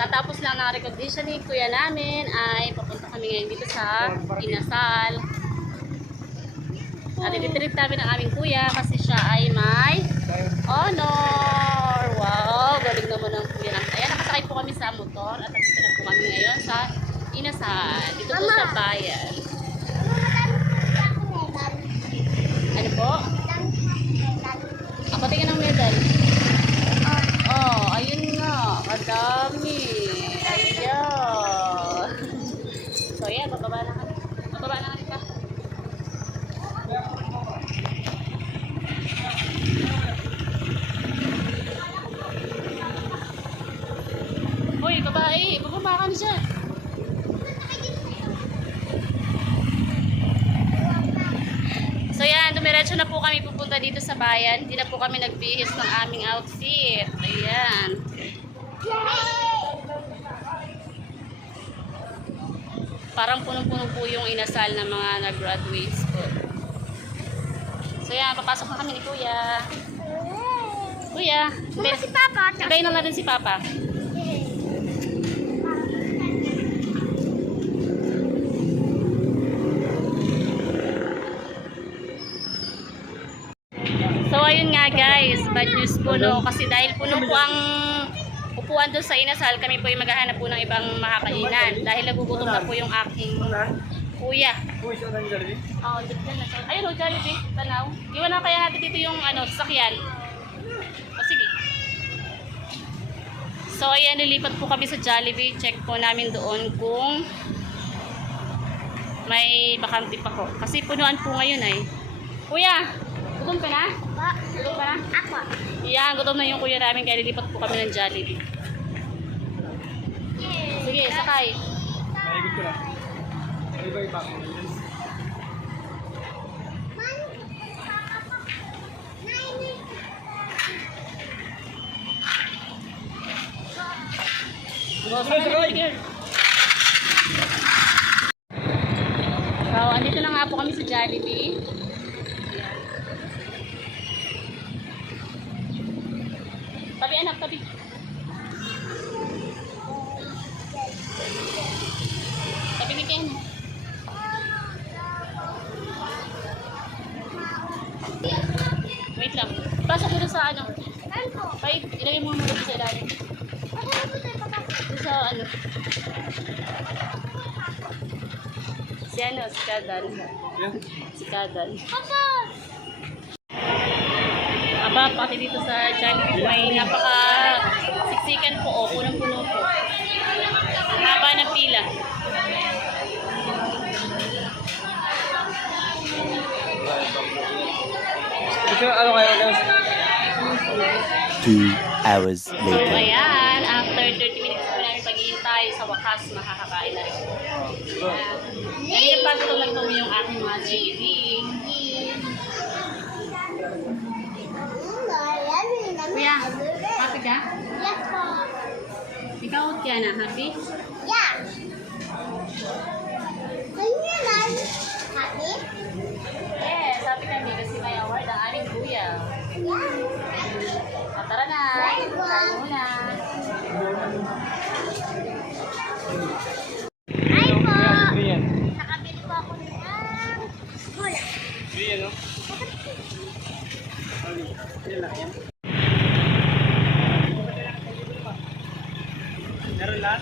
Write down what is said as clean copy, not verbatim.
Tatapos lang ng recognition ni kuya namin ay papunta kami ngayon dito sa Inasal. At ititrip namin ang aming kuya kasi siya ay may honor. Wow, galing naman ang kuya namin. Ayan, nakasakay po kami sa motor at nandito na po kami ngayon sa Inasal. Dito po sa bayan. Ano po? Ako tingin ng medal. Oh, ayun nga. Madami. Ayan. So, ayan. Bababa na kami. Bababa na kami pa. Uy, babae. Bababa ka na siya. So yan, dumiretso na po kami pupunta dito sa bayan. Hindi na po kami nagbihis ng aming outfit. Ayan. Parang punong-puno po yung Inasal ng mga nag-graduates po. So yan, papasok na kami ni Kuya. Kuya, Si Papa. sabay na natin si Papa. So ayun nga guys, bad news po no, kasi dahil puno po ang upuan doon sa Inasal, kami po ay maghahanap po ng ibang makakainan dahil nagugutom na po yung aking kuya. Oh, dito na. Ayun o, Jollibee, tanaw. Iwan na kaya natin dito yung sasakyan. O sige. So ayan, nilipat po kami sa Jollibee. Check po namin doon kung may bakante pa ko. Kasi punuan po ngayon ay. Kuya, gutom ka na? Gutom ka na? Ako. Iyan, gutom na yung kuya namin kaya lilipat po kami ng Jollibee. Sige, sakay. Naikot ko lang. Iba-iba. So, andito na nga po kami sa Jollibee. Tabi anak, tabi. Tabi ni Ken. Wait lang. Pasok mo doon sa Pay, ilagay mo muna sa ilalim. Doon sa si Kadan. Si Kadan. Papa. Aba, pati dito sa Jollibee may napaka-siksikan po. Punong-puno po. Haba ng pila. Ito, ano kayo guys? 2 hours So, later. ayan. After 30 minutes po namin paghihintay, sa wakas, makakakain na rin. Kanina pa gutom na gutom yung aking mga chili. Kuya, happy ka? Yes po. Ikaw, Kiana, happy? Yeah. Kanya lang. Happy? Yes, happy kami kasi may award ang aming kuya. Yeah. Tara na, kain muna. Hi po. Green. Nakabili po ako ng gula. Green, no? Yan lang, yan. Meron lahat?